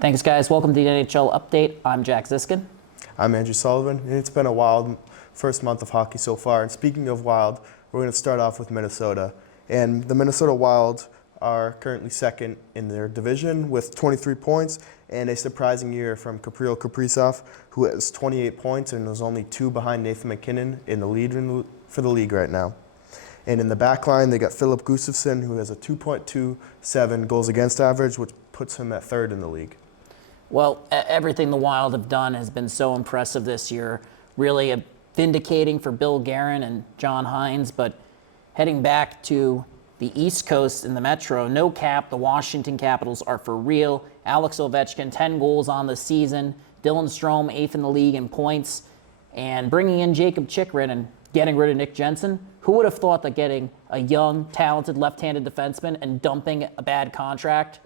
Thanks, guys. Welcome to the NHL Update. I'm Jack Ziskin. I'm Andrew Sullivan, and it's been a wild first month of hockey so far. And speaking of wild, we're going to start off with Minnesota. And the Minnesota Wild are currently second in their division with 23 points, and a surprising year from Kirill Kaprizov, who has 28 points and is only 2 behind Nathan MacKinnon in the lead for the league right now. And in the back line, they got Philip Gustafsson, who has a 2.27 goals against average, which puts him at third in the league. Well, everything the Wild have done has been so impressive this year. Really vindicating for Bill Guerin and John Hines, but heading back to the East Coast in the Metro, no cap, the Washington Capitals are for real. Alex Ovechkin, 10 goals on the season. Dylan Strome, 8th in the league in points. And bringing in Jacob Chychrun and getting rid of Nick Jensen. Who would have thought that getting a young, talented, left-handed defenseman and dumping a bad contract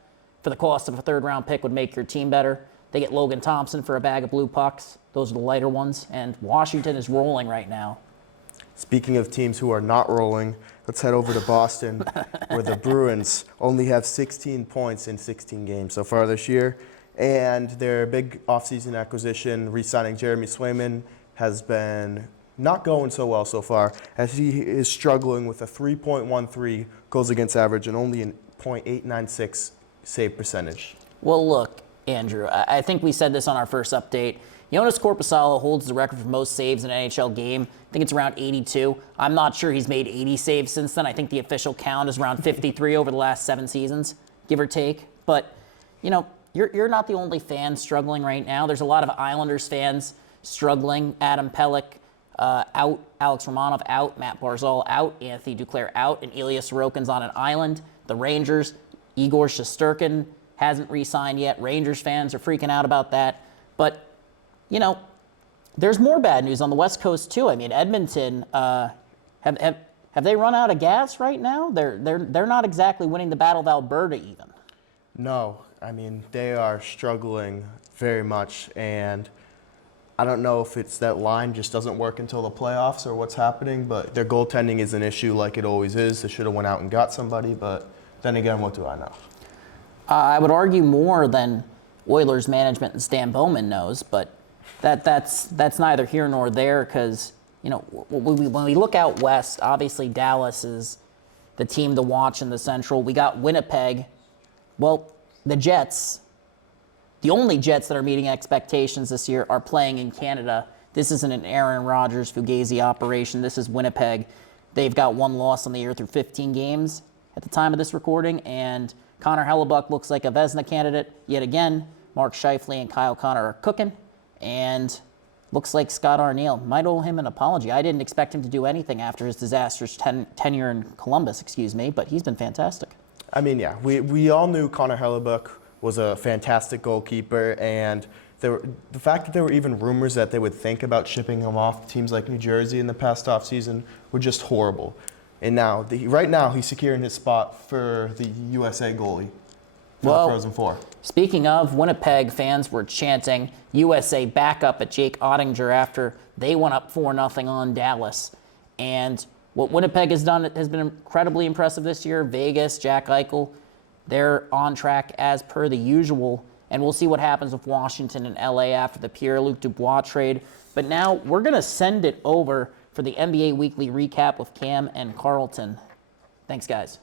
for the cost of a third-round pick would make your team better? They get Logan Thompson for a bag of blue pucks. Those are the lighter ones. And Washington is rolling right now. Speaking of teams who are not rolling, let's head over to Boston, where the Bruins only have 16 points in 16 games so far this year. And their big offseason acquisition, re-signing Jeremy Swayman, has been not going so well so far, as he is struggling with a 3.13 goals against average and only a .896 save percentage. Well, look, Andrew, I think we said this on our first update. Jonas Korpisalo holds the record for most saves in an NHL game. I think it's around 82. I'm not sure he's made 80 saves since then. I think the official count is around 53 over the last 7 seasons, give or take. But, you know, you're not the only fan struggling right now. There's a lot of Islanders fans struggling. Adam Pelech out, Alex Romanov out, Matt Barzal out, Anthony Duclair out, and Ilya Sorokin's on an island. The Rangers, Igor Shesterkin hasn't re-signed yet. Rangers fans are freaking out about that. But, you know, there's more bad news on the West Coast too. I mean, Edmonton, have they run out of gas right now? They're not exactly winning the Battle of Alberta even. No, I mean, they are struggling very much, and I don't know if it's that line just doesn't work until the playoffs or what's happening, but their goaltending is an issue like it always is. They should have went out and got somebody, but then again, what do I know? I would argue more than Oilers management and Stan Bowman knows, but that's neither here nor there because, you know, when we look out west, obviously Dallas is the team to watch in the Central. We got Winnipeg. Well, the Jets, the only Jets that are meeting expectations this year are playing in Canada. This isn't an Aaron Rodgers Fugazi operation. This is Winnipeg. They've got 1 loss on the year through 15 games at the time of this recording, and Connor Hellebuck looks like a Vezina candidate yet again. Mark Scheifele and Kyle Connor are cooking, and looks like Scott Arniel might owe him an apology. I didn't expect him to do anything after his disastrous tenure in Columbus, but he's been fantastic. I mean, yeah, we all knew Connor Hellebuck was a fantastic goalkeeper, and the fact that there were even rumors that they would think about shipping him off to teams like New Jersey in the past offseason were just horrible. And now, right now, he's securing his spot for the USA goalie for the Frozen Four. Speaking of, Winnipeg fans were chanting USA backup at Jake Ottinger after they went up 4-0 on Dallas. And what Winnipeg has done has been incredibly impressive this year. Vegas, Jack Eichel, they're on track as per the usual. And we'll see what happens with Washington and LA after the Pierre-Luc Dubois trade. But now we're going to send it over for the NBA Weekly Recap with Cam and Carlton. Thanks, guys.